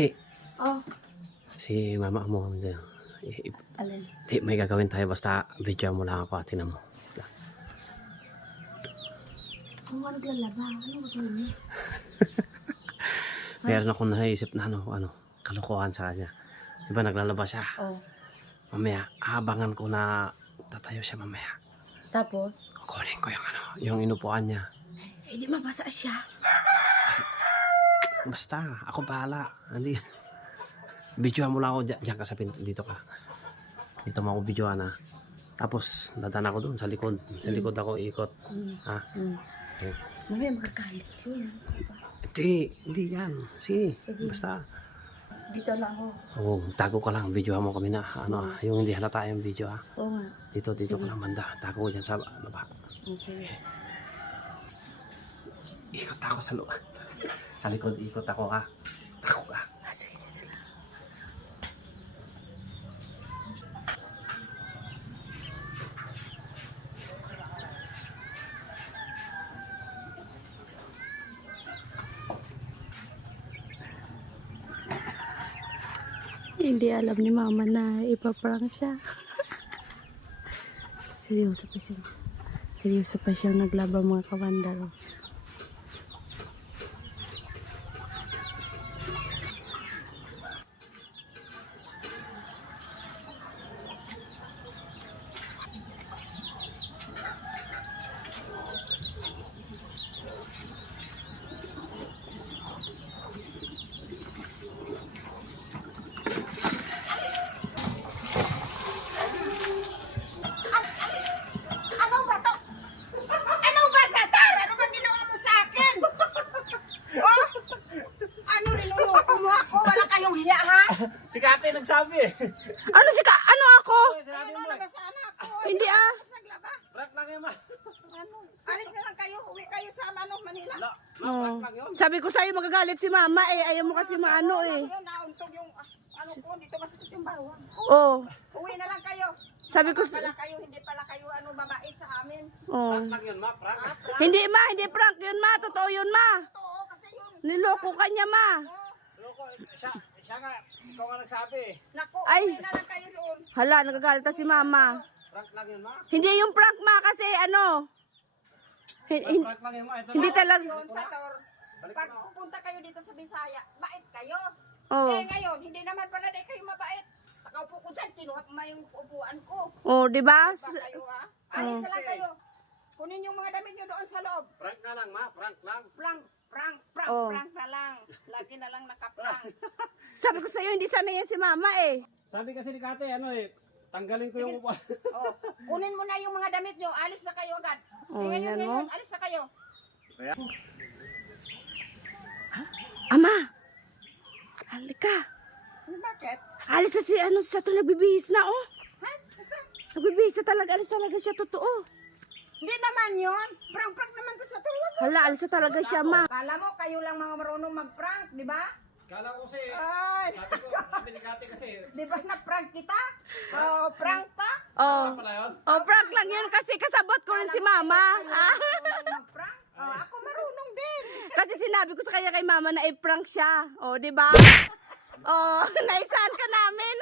Ate, Oh, si mama mo. alin? Ate, may gagawin tayo basta video mo lang ako. Ate na mo. Kung ano naglalaba, ano ba tayo niya? Meron akong naisip na kalokohan sa kanya. Diba naglalaba siya? Oh. Mamaya, abangan ko na tatayo siya mamaya. Tapos? Kukunin ko yung inupuan niya. Eh, di mabasa siya. Basta, ako bahala. Hindi. Videohan mo lang ako dyan ka sa pinto. Dito ka. Dito mo ako videohan ha. Tapos, dadaan ako doon sa likod. Sa likod ako ikot. Ha? Okay. Mamaya magkakalit yun. Hindi yan. Sige, basta. Dito lang ako. Oo, tago ka lang. Videohan mo kami na. Yung hindi halata yung video ha. Oo nga. Dito ka lang banda. Tago ko dyan sa baba. Sige. Ikot ako sa loob. Sa likod, ikot ako ha. Tago ka. Sige, dito lang. Hindi alam ni mama na ipaprank siya. Seryoso pa siya. Seryoso pa siyang naglaba mga kawandaro. Si Kate nagsabi eh. Ano si ka? Ano ako? Ano na ba sa anak ko? Hindi ah. Tapos naglaba. Prank lang yun ma. Ano? Alis na lang kayo. Uwi kayo sa Manila. Oh. Sabi ko sa'yo magagalit si mama eh. Ayaw mo kasi maano eh. Ano, nauntog yung ano ko. Dito masakit yung bawang. Oh. Uwi na lang kayo. Sabi ko Pala kayo, hindi pala kayo mabait sa amin. oh. Prank lang yun ma, prank. Hindi ma, hindi prank yun ma. Totoo yun ma. Oo, kasi yun. Niloko ka niya ma. Loko, siya nga, ikaw nga nagsabi eh. Naku, Ay. uwi na lang kayo doon. Hala, nagagalit na si mama. Prank lang yun ma. Hindi yung prank ma kasi ano. Prank lang yun ma. Ito Hindi na. talaga. Yun sa Tor. Pag pupunta kayo dito sa Bisaya, bait kayo. Oh. Eh ngayon, hindi naman pala dahil kayo mabait. Nakaupo ko dyan, kinuha pa yung upuan ko. Oh, di ba? Ba kayo ha? Alis na lang kayo. Kunin yung mga damit nyo doon sa loob. Prank na lang ma, prank lang. Prank Oh. na lang. Lagi na lang nakaprank. Sabi ko sa'yo, hindi sana yan si mama eh. Sabi kasi ni Kate, tanggalin ko yung upuan. Oh, kunin mo na yung mga damit nyo. Alis na kayo agad. Oh, yan ngayon, mo. alis na kayo. Kaya, Ama. Halika. Bakit? Alis na si ano sa ito nagbibihis na oh. Ha? Kasi, Nagbibihis na talaga. Alis talaga siya totoo. hindi naman yun. Prank naman to sa tuwag. Hala, alis na talaga siya ma. Kala mo, kayo lang mga marunong mag-prank, di ba? kala ko kasi, Ay, sabi ni Kate kasi, di ba na-prank kita? Oh, prank pa? Oh. pala yun? Oh, prank lang yun kasi kasabot ko rin si mama. Ah. Marunong mag-prank? Oh, ako marunong din. Kasi sinabi ko sa kanya kay mama na i-prank siya. Oh, di ba? Oh, naisahan ka namin.